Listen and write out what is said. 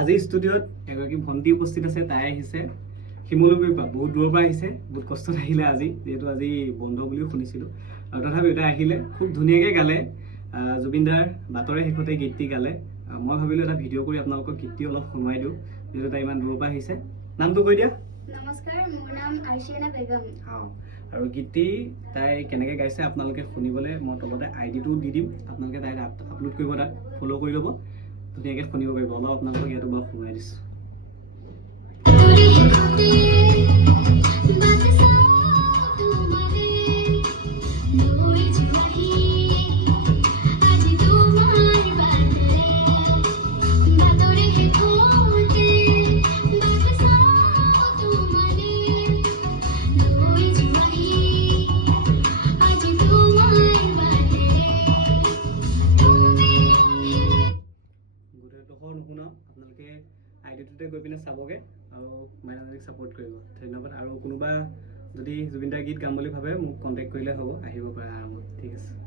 আজি ষ্টুডিঅ'ত এগৰাকী ভণ্টি উপস্থিত আছে। তাই আহিছে শিমলুগুৰিৰ পৰা, বহুত দূৰৰ পৰা আহিছে, বহুত কষ্টত আহিলে আজি, যিহেতু আজি বন্ধ বুলিও শুনিছিলোঁ। আৰু তথাপিও তাই আহিলে, খুব ধুনীয়াকৈ গালে। জুবিনদাৰ বাটৰে শেষতে গীতটি গালে। মই ভাবিলোঁ এটা ভিডিঅ' কৰি আপোনালোকক গীতটি অলপ শুনাই দিওঁ, যিহেতু তাই ইমান দূৰৰ পৰা আহিছে। নামটো কৈ দিয়া। নমস্কাৰ, মোৰ নাম আৰ্চিয়ানা বেগম। আৰু গীতটি তাই কেনেকৈ গাইছে আপোনালোকে শুনিবলৈ মই তলতে ID-টো দি দিম, আপোনালোকে তাই আপলোড কৰিব, তাত ফ'ল' কৰি ল'ব, ধুনীয়াকৈ শুনিব পাৰিব। অলপ আপোনালোকক ইয়াতো বাৰু শুনাই দিছোঁ। নুশুনাও, আপোনালোকে ID-টোতে গৈ পিনে চাবগৈ আৰু মাইনাজনীক ছাপোৰ্ট কৰিব। ধন্যবাদ। আৰু কোনোবা যদি জুবিনদাৰ গীত গাম বুলি ভাবে মোক কণ্টেক্ট কৰিলে হ'ব, আহিব পাৰে আৰামত। ঠিক আছে।